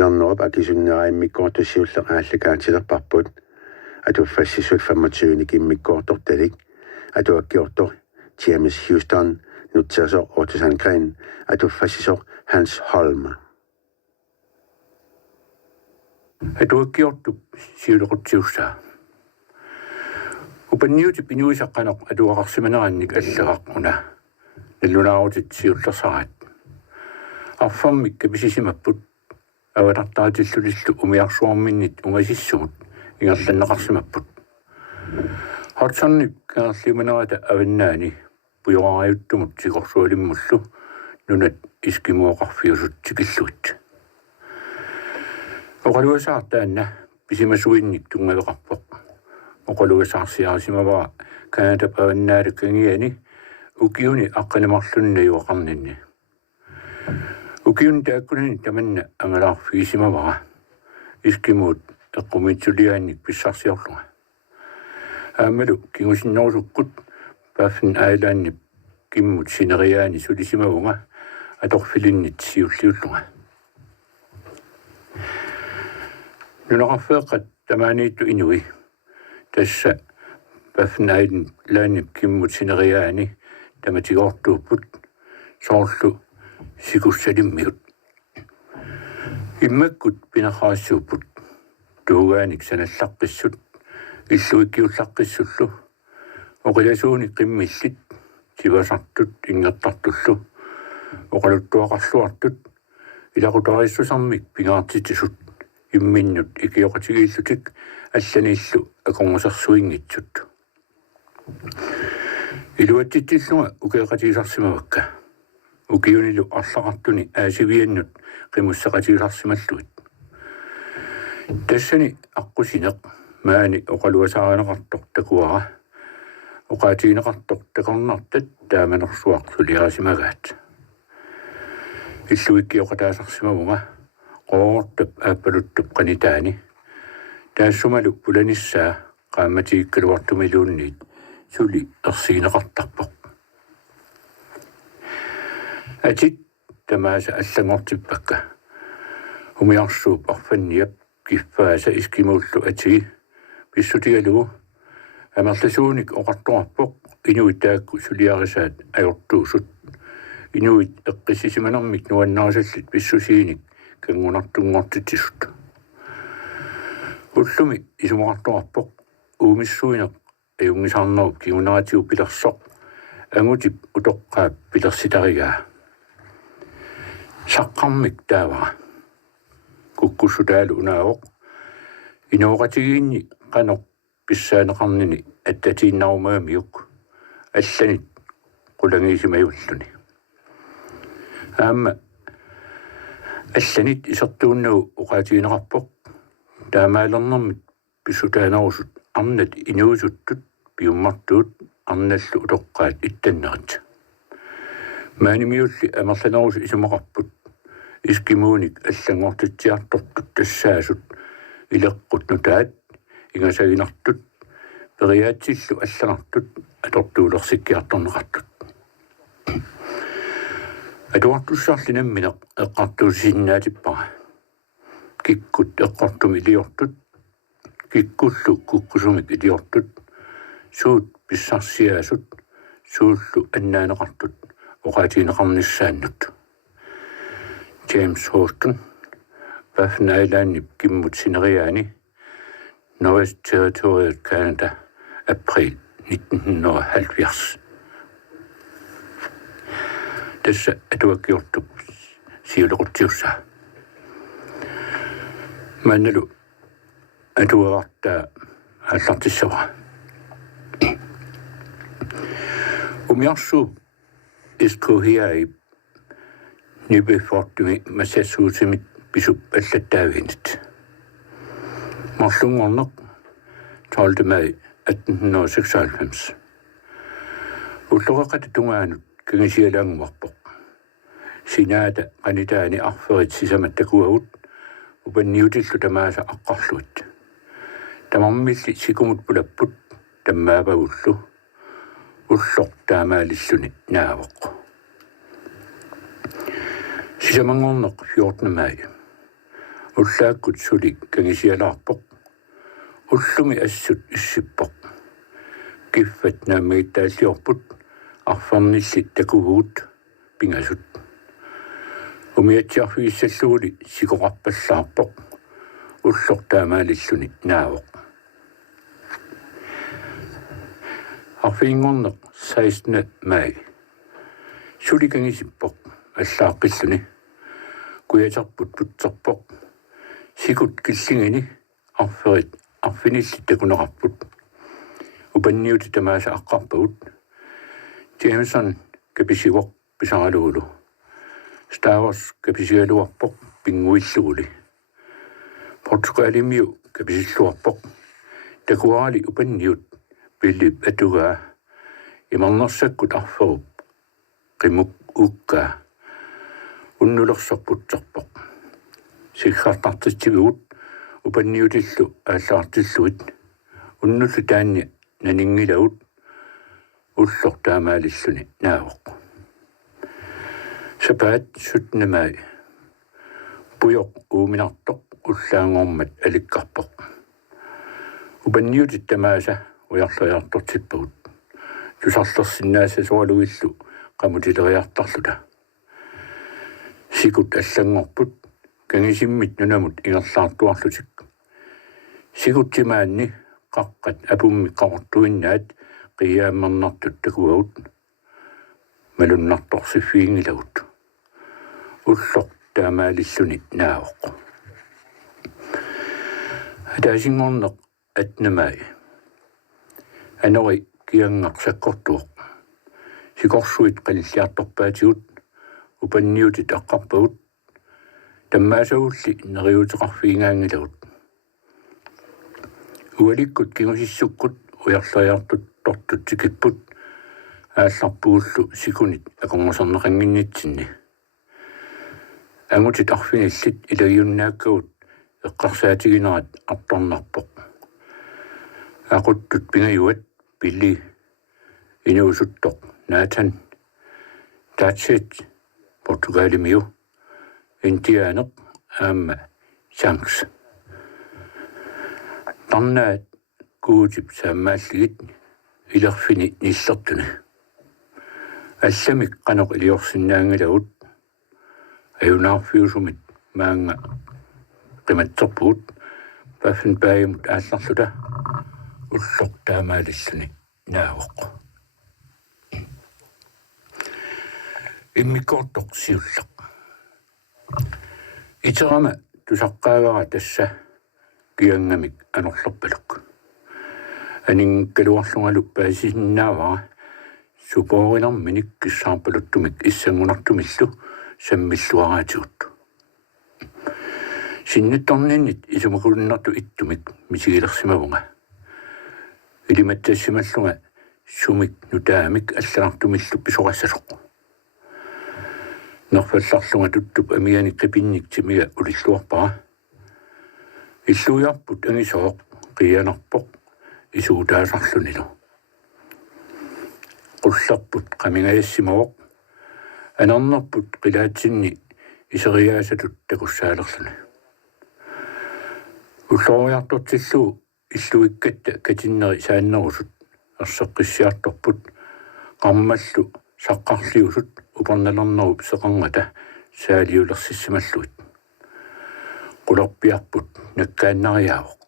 Jarnorp akisunneraimmikkoortussiulla aallakaatilerparput atuuffassissuut 25 kimmikkoortortalik atuakkiortor James Houston nutsersoq Otis Gren atuuffassisoq Hans Holm atuakkiortup siulequtiussaa upanniuti pinuisaqqanoq atuaqarsimanerannik аллеқарпуна наллунааруtit siullersarat арфаммикка писисимаппут аватартаатиллулиллу умиарсуарминнит унгасиссумут ингерланнеқарсимаппут хартсарник каарлиманерата аваннаани пуйорааюттумут сикорсуалиммуллу нунат искимуоқарфиусут тикиллуит оқалуасаартаанна писимасуинник тунгавеқарпоқ оқалуасаарсиарсимавара каната паваннаалаккангиани укиуни аққанамарлуннаюоқарнинни укиун тааккунани таманна ангалаарфигисимавара искимуут эққумитсулиаанник писсарсиорлуга аамалу кигусиннорусуккут паффин айлааннип киммут синериаани сулисимавунга аторфилиннит сиуллиуллуга нунеқарфеэққат тамааниитту инуи тасса паффин айлан лааннип киммут синериаани таматигоортууппут соорлу сикуссалиммиут иммаккут пинахаассууппут туugaanik саналлаққиссут иллуиккиуллаққиссуллу оқиласууник қиммиллит сивасартут ингертартуллу оқалуттуақарлуартут илақутариссусармик пингаартитисут имминнут икиоқатигииллутик алланииллу аконгусарсуингитсут илуаттиттиллунга укеқатигисарсимавакка укиунилу арлақартуни аасивианнут қимуссақатигисарсималлуит тассани аққусинеқ маани оқалуасааринеқартоқ такуара оқаатигинеқартоқ такорнартат тааманерсуақсулиарасимагаат иллуиккиоқатаасарсимавунга qoortap aapaluttup qanitaani taassummalu pulanissaa qaammatигиккалуартумилуунниит сули ерсигинеқартарпоқ атит тамааса аллагортиппакка умиарсууп арфанниап киффааса искимууллу атиги писсутигалугу амерласууник оқартуарпоқ инуит таакку сулиарисаат ajortuusut инуит эққиссисиманермик нуаннерасаллит писсусииник кангунартунгортитсисут уллуми исумақартуарпоқ уумиссуинеқ аюнгисаарнеруп кигунератиу пилерсоқ ангутип утоққаап пилерситаригаа саққармик таавара куккуссутаалу унааоқ инооқатигиинни қаноқ писсаанеқарнини аттатииннарумаамиук алланит қулангиисимаюллуни аама алланит исертууннагу уқаатигинеқарпоқ таамаалернэрмит писсутаанерусут арнат инуусуттут пиуммартуут арналлу утоққаат иттаннерит maaнимиулли амерланерусу исумақарпут искимууник аллангортитсиартортут тассаасут илеққут нутаат ингасагинартут периаатсиллу аллагартут атортуулерсиккиарторнеқартут атуартуссаарлинамминеқ эққартуусиннаатиппара киккут эққортуми илиортут киккуллу куккусумик илиортут суут писсарсиаасут сууллу аннаанеқартут оқаатигинеқарниссааннут James Houston Baffin Island kimmut sceneriani Norwest Territorial Canada april 1970 tässä atuakkiortup siulequtiussa mannalu atuavartaa аллартиссава умиарсуу искухиаи нибефортми массассуутимит писуп аллаттаавинит марлунгорнеқ 12 май 1896 уллореқат тунгаанут кагисиалаангуарпоқ синаата qanitaani арферит сисаматтакуагут упанниутиллу тамааса аққарлуит тамармилли сикумут пулаппут таммаапагуллу уллоқ таамаалиллуни наавоқ сисамангорнеқ 14 май уллааккут сули кангисиалаарпоқ уллуми ассут иссиппоқ киффат наамигиттааллиорпут арфарниссит такугуут пингасут умиатсиарфигиссаллуули сикоқарпаллаарпоқ уллортаамаалиллуни наавоқ арфингорнеқ 16 май суликангисиппоқ аллааққиллуни куятарпут путсерпоқ сикут киллингини арфинилли такунеқарпут упанниути тамааса аққарпагут Jameson каписивоқ писаралуулу Star Wars каписиалуарпоқ пингуиллугули Португалимиу каписиллуарпоқ такуаали упанниут пиллип атугаа имарнерсаккут арферуп qimuk ukka unnulersorputserpoq sikhartartitsiguut upanniutillu aallartilluit unnullu taanni naningilaut ullortaamaalissuni naavoq sapaat 17 mai pujoq uuminartoq ullaangormat alikkarpoq upanniutit tamaasa ujarleriartortippagut tusarlersinnaasa sualuillu qamutileriartarluta sikut allangorput kangisimmit nunamut ingerlaartuarlutik sikuttimaanni qaqqat apummi qartuinnaat qiyaammarnartut takuagut malunnartorsifiingilagut ullor taamaalissuni naavoq ataasingorneq atnamai anori kiangaqsakkortuoq sikorsuit qilliartorpaatigut upanniutit aqqarpagut tammaasagulli neriuteqarfiingaangilagut ualikkut kingusissukkut ujarleriartut tortutsikipput aallarpugullu sikunit akongorsorneqanginnitsinni angutit arfinillit ilagiunnaakkagut eqqarsaatiginerat artornarpoq aquttut pingajuat pilli inuusuttoq Nathan Tatsit Portugalimiu Intianeq aamma chance tannaat kuutip saamaalligit ilerfini nillertuni allamik qanoq iliorsinnaangilagut ajunаарfiusumit maanga qimatserpugut paffen paajumut aallarluta ullortaamaalissuni naavoq immikortorsiulleq iterama tusaqqaavara tassa kiangamik anorlerpaluk aninkaluarlungalu paasisinnaavara suporinerminik kissarpaluttumik issangunartumillu sammilluaraatigut sinnittorninnit isumukulunnertu ittumik misigilersimavunga ilimattassimalluga sumik nutaamik алланартумиллу писорасалоқ норфалларлунга туттуп амианиққипинниктимига улиллуарпара иллуиарпут ангисооқ қиянарпоқ исуутаасарлунилу қулларпут қамингаyaссимавоқ анернерпут қилаатсинни исериаасатут такуссаалерлуни уллориартортиллуу иллуиккатта катиннери сааннерусут ерсеққиссиарторпут қармаллу саққарлиусут уперналернеруп сеқарнгата саалиулерсиссималлуит қулерпиарпут наккааннариаавоқ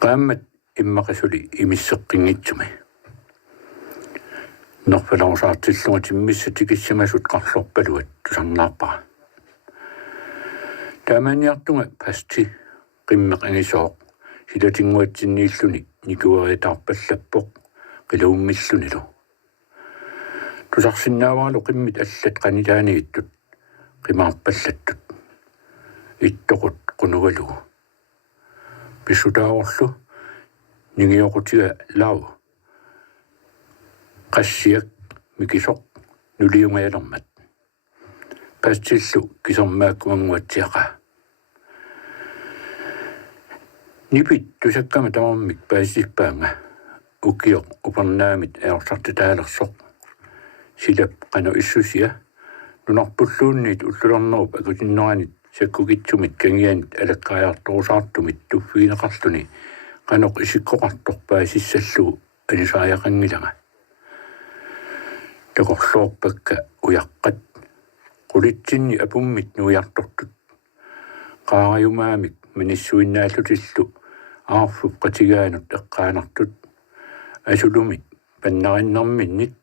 qaammat иммақасули имиссеққингитсуми норфаларусаартиллунга тиммисса тикиссимасут қарлорпалуат тусарнаарпара тааманиартунга пасти qimmeq angisooq silatinguatsinniilluni nikueritаарpallappoq qiluummillunilu tusarsinnaavaralu qimmit allat qanilaaniittut qimaarpallattut ittoqut qunugalugu pissutaaorlu ningioqutiga lau qassiak mikisoq nuliungayalermat pastillu kisormaakkuanguatsiaqa nipit tusakkama tamammik paasippaanga ukioq upernaamit aorsartitaalersoq silap qanu issusia nunarpulluunniit ullulernerup akutinneranit саккугитсумит кангианит алаккааяартуусаартумит туффиинеқарлуни qanoq isikkoqartorpaa sissallugu anisaajaaqangilanga takorluorpakka ujaqqat qulitsinni apummit nuiartortut qaarajumaamik manissuinnaallutillu aarfup qatigaanut eqqaanartut asulumi pannarinnarminnit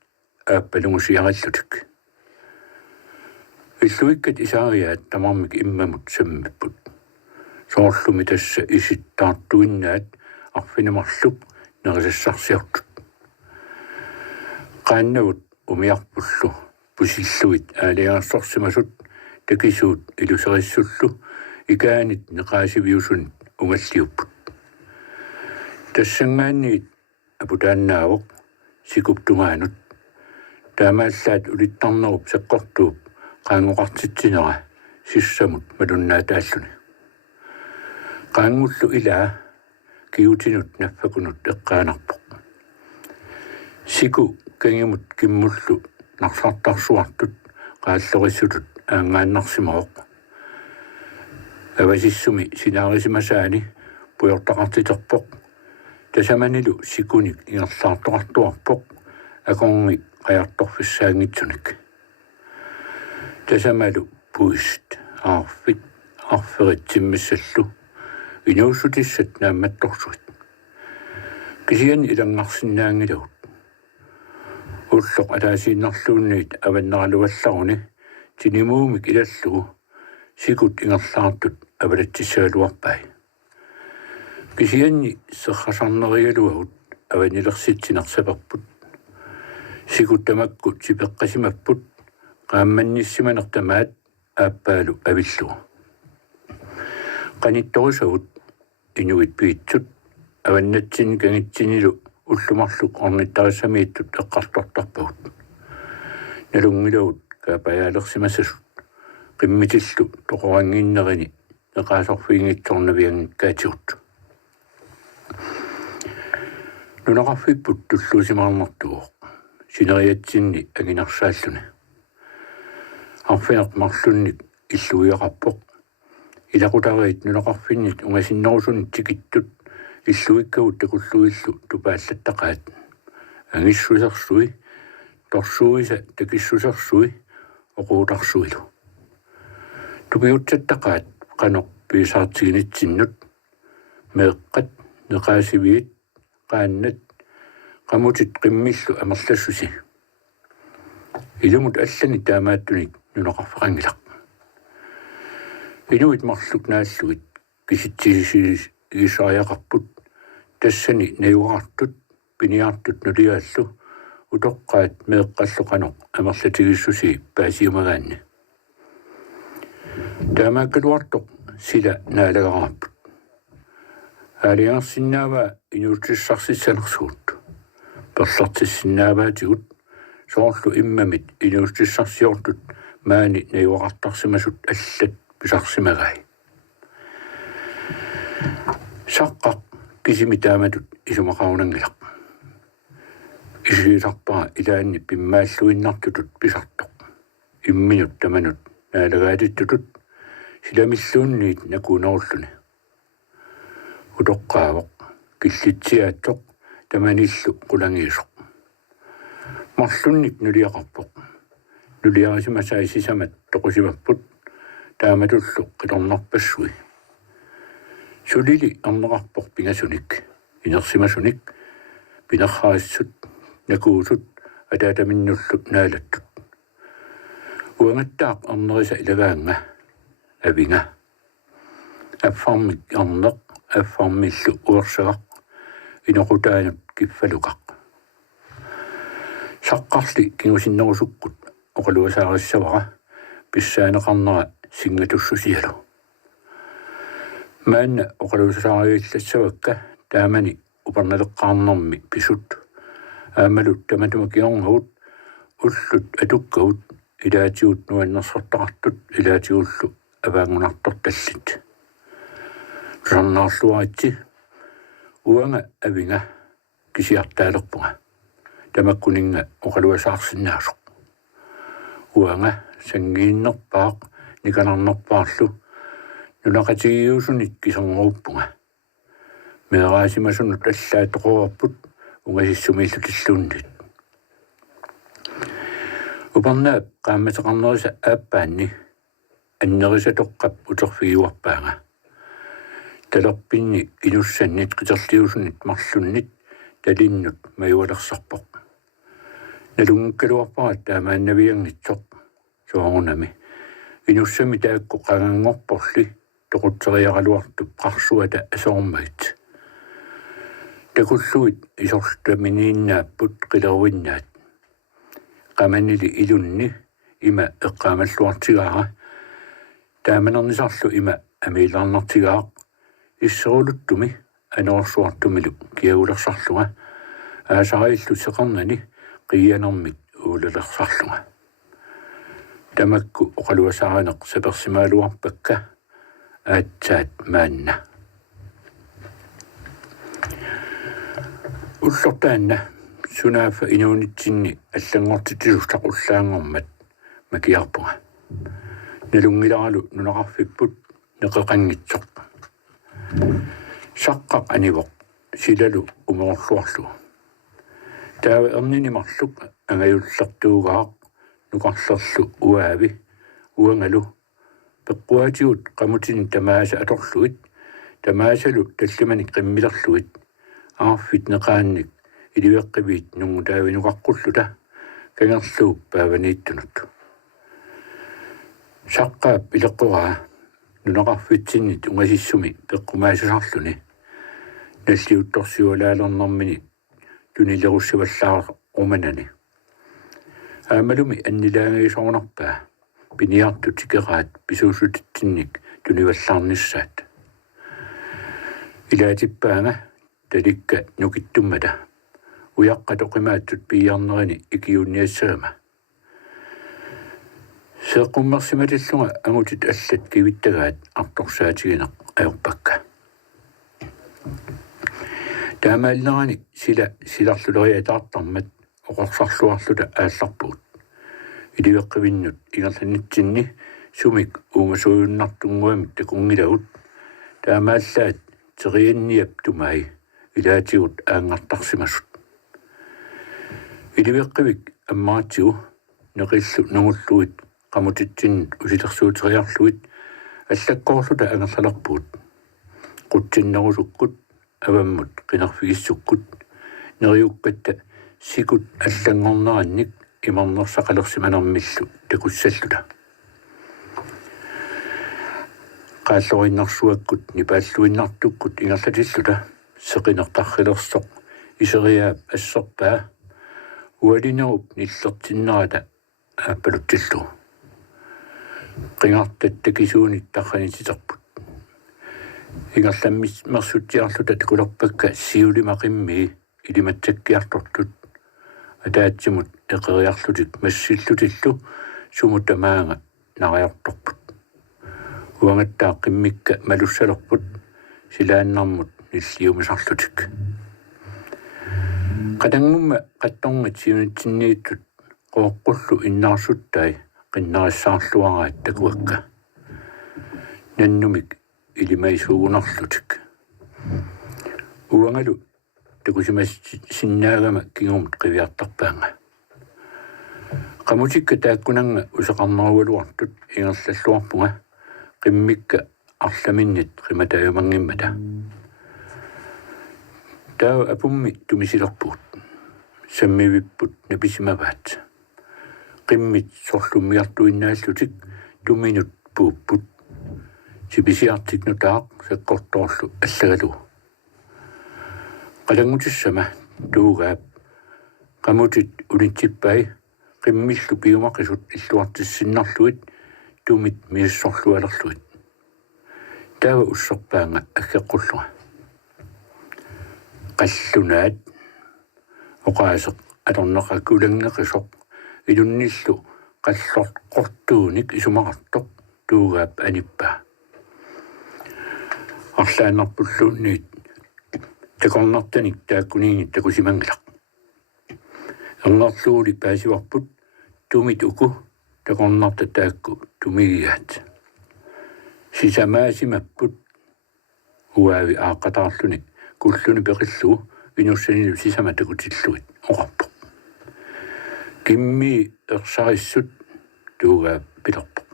aappalungusiarallutik illuikkat isaariaat tamarmik immamut sammipput soorlumi tassa isittaartuinnaat arfinemarlup nerisassarsiartut qaannavut umiarpullu pusilluit aaliaarsorsimasut takisuut iluserissullu ikaanit neqaasiviusunit ungalliupput tassangaanniit aputaannaavoq sikuptumaanut taamaallaat ulittarnerup saqqortuup qaangoqartitsinera sissamut malunnaataalluni qaangullu ilaa kiutinut naffakunut eqqaanarpoq siku kangimut kimmullu narsartarsuartut qaallorissulut aangaannarsimaroq avasissumi sinaarisimasaani puyortaqartiterpoq tasamanilu sikunik ingerlaartoqartuarpoq akorngi qajartorfissaangitsunik tasamalu puist aarfit arferitsimmissallu inuussutissat naammattorsuit kisian ilangarsinnaangilagut ulloq alaasiinnarluunniit avannaraluallaruni tinimuumik ilallugu sikut ingerlaartut avalatsissaaluarpai kisianni serrasarnerigaluagut avanilersitsinersaperput sikut tamakkut sipeqqasimapput qaammannissimanertamaat aappaalu avillugu qanittorusagut inuit piitsut avannatsin kangitsinilu ullumarluk ornittarisamiittut eqqartortarpagut nalungilagut kaapajaaleqsimassasut qimmitillu toqorangiinnerini neqaasorfiingitsornaviangit kaatigut nunaqarfipput tulluusimaarnertuuq sineriatsinni aginarsaalluni arfinermarlunnik illuiaqarpoq ilaqutariit nunaqarfinnit ungasinnerusunit tikittut illuikkagut takulluillu tupaallattaqaat angissusersui torsuisa takissusersui oquutarsuilu tupiutsattaqaat qanoq piisaartiginitsinut meeqqat neqaasiviit qaannat qamutit qimmillu amerlassusi ilumut allani taamaattunik nunaqarfaqangilaq inuit marluk naalluit kisitsiisigisariaqarput tassani nayuartut piniartut nuliaallu utoqqaat meeqqalluqanoq amerlatigissusi paasiumagaanni taamaakkaluartoq sila naalagaraarput aaliarsinnaava inuutsissarsisanersuut perlartissinnaavaatigut soorlu immamit inuutsissarsiortut maani nayuaqartarsimasut allat pisarsimagai saqqaq kisimitamatut isumaqaunangilaq isiisarpaa ilaanni pimmaalluinnartutut pisartoq imminut tamanut naalagaatittutut silamilluunniit nakuunerulluni utoqqaavoq killitsiaattoq tamanillu qulangiisoq marlunnik nuliaqarpoq nuliarisimasaisisamat toqusimapput taamatullu qitornarpassui sulili arneqarpoq pingasunik inersimasunik pinerraissut nakuusut ataataminnullu naalattut uangattaaq arnerisa ilagaanga avinga affarmik arneq affarmillu uersagaq inoqutaanut kiffalukaq saqqarli kingusinnerusukkut oqaluasaarissavara pissaaneqarnera singatussusialu maanna oqaluasaariillassavakka taamani upernaleqqaarnermi pisut aamalut tamatumakiorngagut ullut atukkagut ilaatigut nuannersortaqartut ilaatigullu avaangunartortallit sarnaarluaritsi uanga avinga kisiartaalerpunga tamakkuninga oqaluasaarsinnaasuq uanga sangiinnerpaaq nikanarnerpaarlu nunaqatigiusunit kisonguuppunga meeraasimasunut allaatoqorput ungasissumillutilluunnit uparnaap qaammataqarnerisa aappaanni annerisatoqqap uterfigiuarpaanga talerpinni inussannit qiterliusunit marlunnit talinnut majualersarpoq nalungkaluarparat taamaannaviangitsoq soorunami inussami taakku qangangorporli toqutteriaqaluartu qarsuata asoormagit takulluit isortaminiinnaaput qileruinnaat qamanili ilunni ima eqqaamalluartigaara taamanernisarlu ima amiilarnartigaaq isseruluttumi anorsuartumilu kiagulersarlunga aasaraillu seqarnani qiyanermit uulelersarlunga tamakku oqaluasaaneq sapersimaaluarpakka aatsaat maanna ullortaanna sunaafa inuunitsinni allangortitilustaqullaangormat makiarpunga nalungilaralu nunaqarfipput neqeqanngitsoq saqqaq anivoq silalu umeorluarlu taava erninimarluk angajullertuugaaq nuqarlerlu uaavi uangalu peqquatigut qamutini tamaasa atorluit tamaasalu tallimani qimmilerluit aarfit neqaannik iliveqqivit nungutaavinuqaqqulluta kangerluup paavaniittunut saqqaap ileqquraa nunaqarfitsinnit ungasissumi peqqumaasasarluni nalliuttorsiulaalernermini tunilerussivallaarar umanani aamalumi annilaangisorunarpaa piniartu tikeraat pisuusutitsinnik tunivallaarnissaat ilaatippaanga talikka nukittummata uyaqqatoqimaattut piiarnerini ikiunniassagama seeqqummersimatillunga angutit allat kivittagaat artorsaatigineq ajorpakka taamaallerani silarluleriataartarmat oqorsarluarluta aallarpuut iliveqqivinnut ingerlannitsinni sumik uumasuunnartunguamit takungilagut taamaallaat terianniap tumai ilaatigut aangartarsimasut iliveqqivik ammaatigu neqillu nungulluit qamutitsin usilersuuteriarluit allakkoorluta angerlalerpuut qutsinnerusukkut avammut qinerfigissukkud neriukkatta sikut allangornerannik imarnersaqalersimanermillu takussalluta qaallorinnarsuakkut nipaalluinnartukkut ingerlatilluta seqinertarrilersoq iseriaap asserpaa ualinerup nillertinnerata aapaluttillu qingartattakisuunit tarranititerput ingerlammis mersutiarluta takulerpakka siulimaqimmi ilimatsakkiartortut ataatsimut eqeriarlutik massillutilu sumutamaanga nariortorput uangattaa qimmikka malussalerput silaannarmut nilliumisarlutik qatangumma qattorngat siunitsinniittut qooqqullu innarsuttai qinnarissaarluaraat takuakka nannumik ilimaisuugunarlutik uangalu takusimas sinnaagama kingumut qiviartarpaanga qamutikka taakkunanga useqarnerualuartut ingerlalluarpunga qimmikka arlaminnit qimatayumangimmata taa apummi tumisilerpuut sammivipput napisimavaat qimmit sorlummiartuinnaallutik tuminut puupput sipisiartiknutaaq seqqortoorlu allagalu qalangutissama tuugaap qamutit ulintippai qimmillu piumaqisut illuartissinnarluit tumit miissorlualerluit taava usserpaanga aggeqqulluga qallunaat oqaaseq atorneqakulangeqisoq ilunnillu qallorqortuunik isumaqartoq tuugaap anippaa арлааннарпуллуунниит такорнартаник тааккуниингит такусиманглақ ангерлуули паасиварпут тумит уку такорнарта таакку тумигигаат sisamaasimapput uavi aaqataarluni kulluni peqillu inussanilu sisamatakutilluit oqarpoq kimmi ersarissut tuuga pilerpoq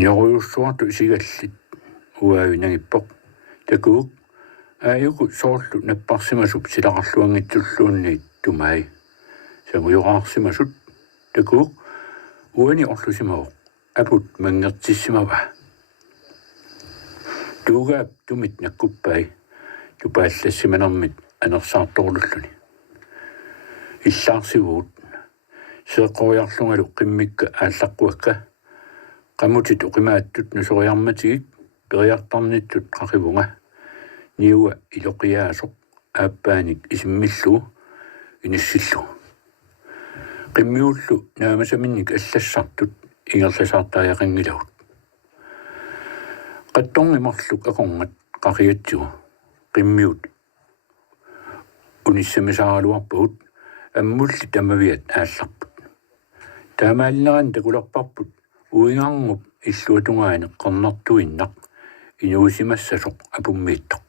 inoruyussuartu sigallit uavi nangippoq takuuk aayuku soorlu napparsimasup silaqarluangitsulluunniit tumai samuyuqaarsimasut takuuk uani orlusimaoq aput mangertissimava tuugaap tumit nakkuppai tupaallassimanarmit anersaartorulluni иллаарсивуут сеэққориарлунгалу қиммикка ааллаққуакка qammutit uqimaаттут нусориарматигик периартарниттут қақивунга ниуа илоқиаасоқ ааппааник исиммиллу иниссиллу qimmiullu naamasamинник аллассартут ингерласаартааяқангилавут qattorngimarluk aqorngat qaqiatsigu qimmiut unissamисааралуарпагут аммулли тамавиат аалларпут таамааллеран такулерпарпут уингаарнуп иллуатунгаани qernartuinnaq inuusimassasuq apummiittoq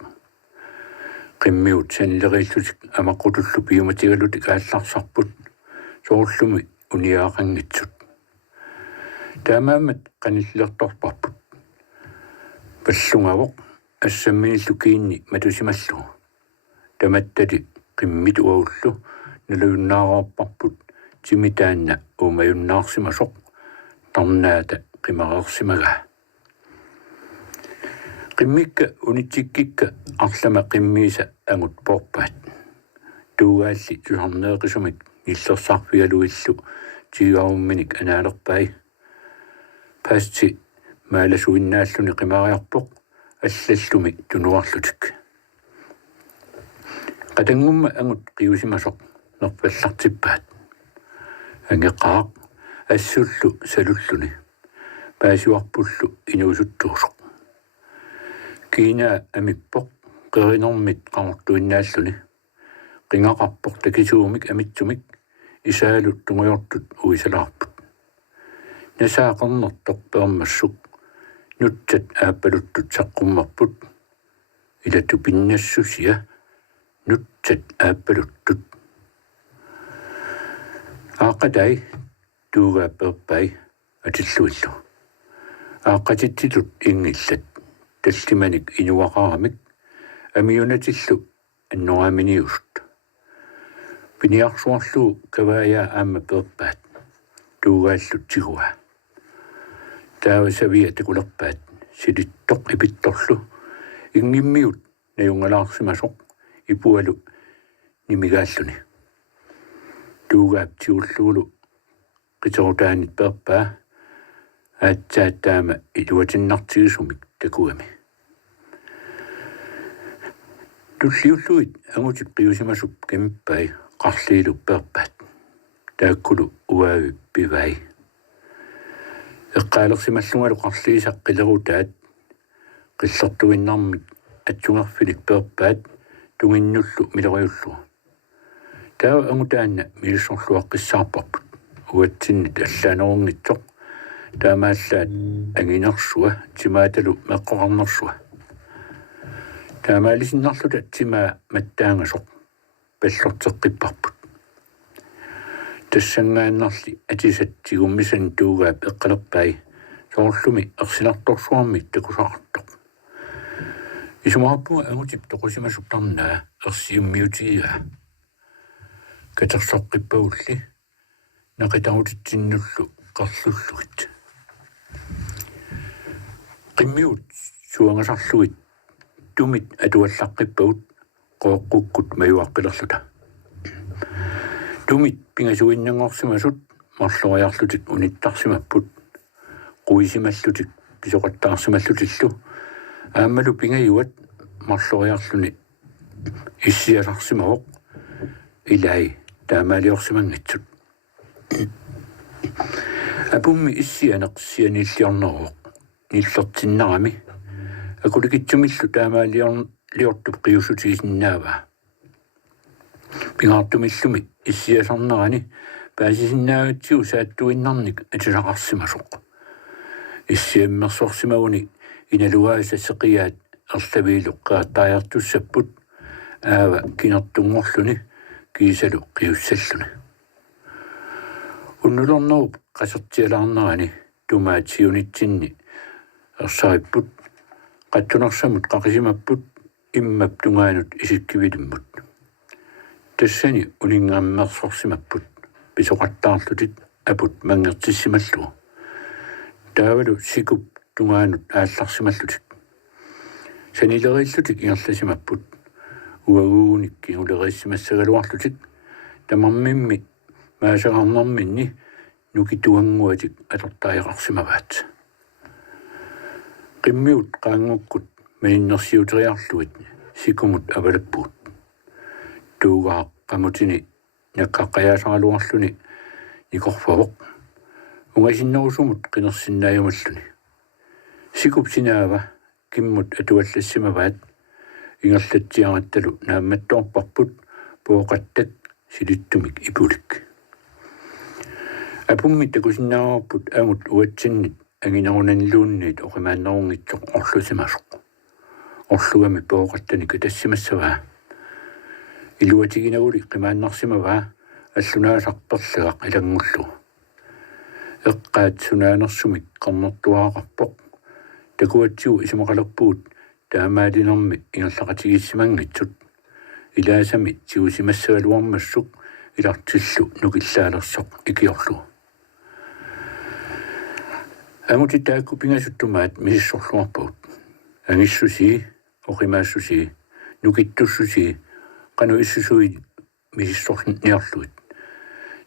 qimmiut sanlerillutik amaqutullu piumatigalutik aallarсарпут соорлуми униаақангитсут таамаамат qanillertorparput паллунгавоқ ассамминиллу киинни матусималлу таматтати qimmitu aullu nalunnaararparput timitaanna umayunnaarsimasoq tarnaata qimareersimaga qimmikka unittikkikka arlama qimmiisa angut porpaat tuugaalli tusarneeqisumik nillersaarfigaluillu tigaumminik anaalerpai pasti maalasuinnaalluni qimariarpoq allallumi tunuarlutik qatangumma angut qiusimasoq nerpallartippaat angeqaaq assullu salulluni paasiuarpullu inuusuttuusoq kiina amippoq qerinermit qamortuinnaalluni qingaqarpoq takisuumik amitsumik isaalut tungujortut uisalaarput nasaaqernertoq peermassuk nuttat aappaluttut saqqummarput ilatu pinnassusia nuttat aappaluttut aaqatai tuugaappeerpai atilluillu aaqatittitut ingillat tallimanik inuaqaramik amiunatillu annoraminiust piniarsuarlu kavaaya aamma peerpaat tuugaallutigua taavasavia takulerpaat silittoq ipittorlu ingimmiut najungalaarsimasoq ipualu nimigaalluni tuugaaptiulluulu qiterutaanit peerpaa aatsaattaama iluatinnartigisumik takuami tulliulluit angutik qiusimasup kimppai qarliilu peerpaat taakkulu uaavi pivai eqqaalersimallungalu qarliisaq qilerutaat qillertuinnarmik atsungerfilik peerpaat tunginnullu mileriullu taa angutaanna milissorluaqqissaarparput uatsinnit allaanerungitsoq taamaallaat anginersua timaatalu meqqoqarnersua taamaalisinnerluta timaa mattaangasoq pallorteqqipparput tassangaannerli atisattigummisan tuugaap eqqalerpai soorlumi ersinartorsuarmik takusaqartoq isumaappuga angutip toqusimasuk tarnaa ersiummiutigia katersoqqippaulli naqitautittinnullu qarlullugit qimmiut suangasarluit tumit atuallaqqippagut qooqqukkut mayuaqqilerluta tumit pingasuinnangorsimasut marloriarlutik unittarsimapput quisimallutik pisoqattaarsimallutillu aammalu pingayuat marloriarluni issiasarsimaoq ilai taamaaliorsimangitsut apummi issianeqsianilliorneruoq nillertinnarami akulikitsumillu taamaaliortup qiusutigisinnaava pingaartumillumi issiasarnerani paasisinnaagatsiu saattuinnarnik atisaqarsimasoq Issiammersorsimauni inaluaisasseqiaat erlaviiluqqaattaajartussapпут aava kinertungorluni kiisalu qiussalluni unnulornerup qasertialaarnerani tumaatiunitsinni ersaaripput qattunersamut qaqisimapput immap tungaanut isikkivilummut tassani uningaammersorsimapput pisoqattaarlutit aput mangertissimallu taavalu sikup tungaanut aallarsimallutik sanilerillutik ingerlasimapput uaguunikki ulerissimассагалуарлутик тамармимми маасагарнэрминни нукитуангуатик алертааяқарсимаваат qimmiut qaangukkut manиннэрсиутериарлуит сикумут авалаппуут туugaa qamutini nakkaqqajaasaralуарлуни никорфавоq унгасиннерусумут qinерсиннаajumalluni сикуп синаава киммут атуаллассимаваат ингерлатсиаратталу наамматтоорпарпут пооқаттат силиттумик ипулик апумми такусиннаарпут амут уатсиннит ангинерунанилуунниит оқимааннерунгитсоқ орлусимасоқ орлугами пооқаттани катассимассаваа илуатигинагули қимааннарсимаваа аллунаасарперлагақ илангуллу эққаат сунаанерсумик қарнертуаақарпоқ такуатсиу исимақалерпуут таамаалинерми ингерлақатигиссимангитсут илаасами тиусимассагалуармассук илартиллу нукиллаалерсоқ икиорлу амути таакку пингасуттумаат мисиссорлуарпагут ангиссуси оқимаассуси нукиттуссуси қану иссусуи мисиссорлниарлуит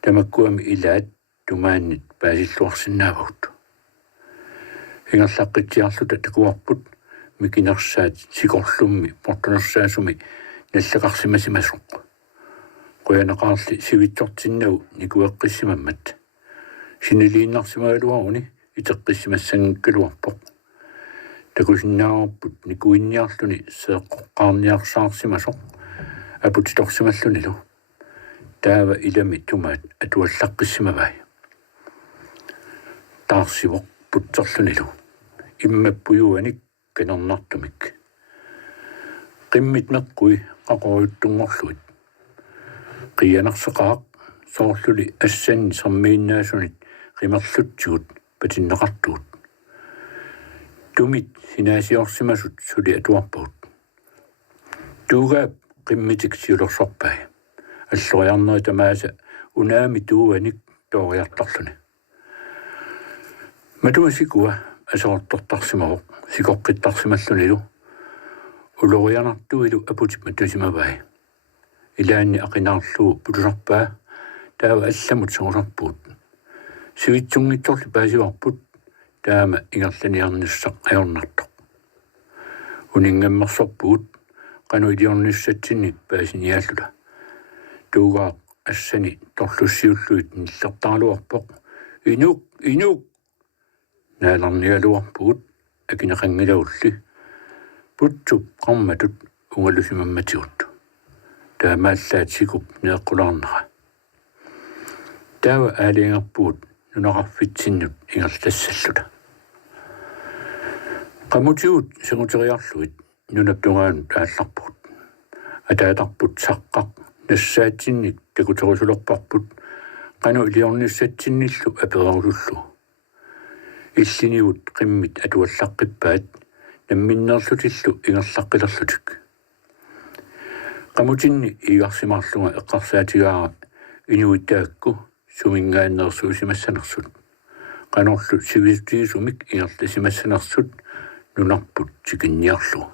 тамаккуами илаат тумааннит паасиллуарсинаавагут ингерлаққитсиарлута такуарпут микинерсаат сикорлумми портунерсаасуми наллақарсимасимасоқ қуянеқарли сивитсортиннагу никуэққиссимаммат синилииннарсимагалуаруни итеққиссимассангиккалуарпоқ такусиннаарпут никуинниарлуни сеэққоққарниарсаарсимасоқ апутиторсималлунилу таава илами тумаат атуаллаққиссимавай таарсивоқ путсерлунилу иммаппуюаник канернартумик qimмит меққуи қақоруттунгорлуит қиянерсеқаақ соорлули ассанни сармииннаасунит qimерлутсуут патиннеқартуут тумит синаасиорсимасут сули атуарпагут туugaап qimmitik сиулерсорпай аллориарнери тамааса унаами туuаник тоориартарлуни матуасикуа асоортортарсимавоқ сикоққиттарсималлунилу улорианартуилу апутип матусимавай илаанни ақинаарлуу пулусарпаа таава алламут сорусарпуут сивитсунгитсорли паасиварпут таама ингерланиарниссақ ajornartoq унингаммерсорпуут qanu илиорниссатсинник паасиниааллула туugaa ассани торлуссиуллуит ниллертаалуарпоқ инук нааларниалуарпуут акинеқангилаулли путсуп қарматут унгалусимамматиут таамааллаат сикуп неэққулаарнера таава аалиангерпуут нунеқарфитсиннут ингерлассаллута qamutiut сигутериарлуит нунаптунгаан таалларпут атаатарпут саққақ нассаатсинник такутерусулерпарпут qanu илиорниссатсинниллу апереруллу иллиниут qimмит атуаллаққиппаат намминнерлутиллу ингерлаққилерлутик qamutинни иигарсимаарлунга эққарсаатигаара инуиттаакку сумингааннерсуусимассанерсут qanorlu sivistisuumik ingerlasimassanersut nunarput tikинниарлу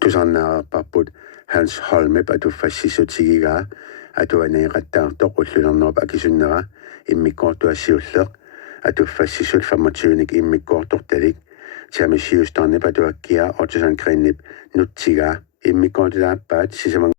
тусарнаарпарпут Hans Holmep атуффассисутигигаа атуанеэқаттаартоқ уллунернеруп акисуннера иммиккоортуассиуллеқ атуффассисут 25ник иммиккоорторталик тамисиустарнип атуаккиа отсанкриннип нутсигаа иммиккоортулааппаат сисаман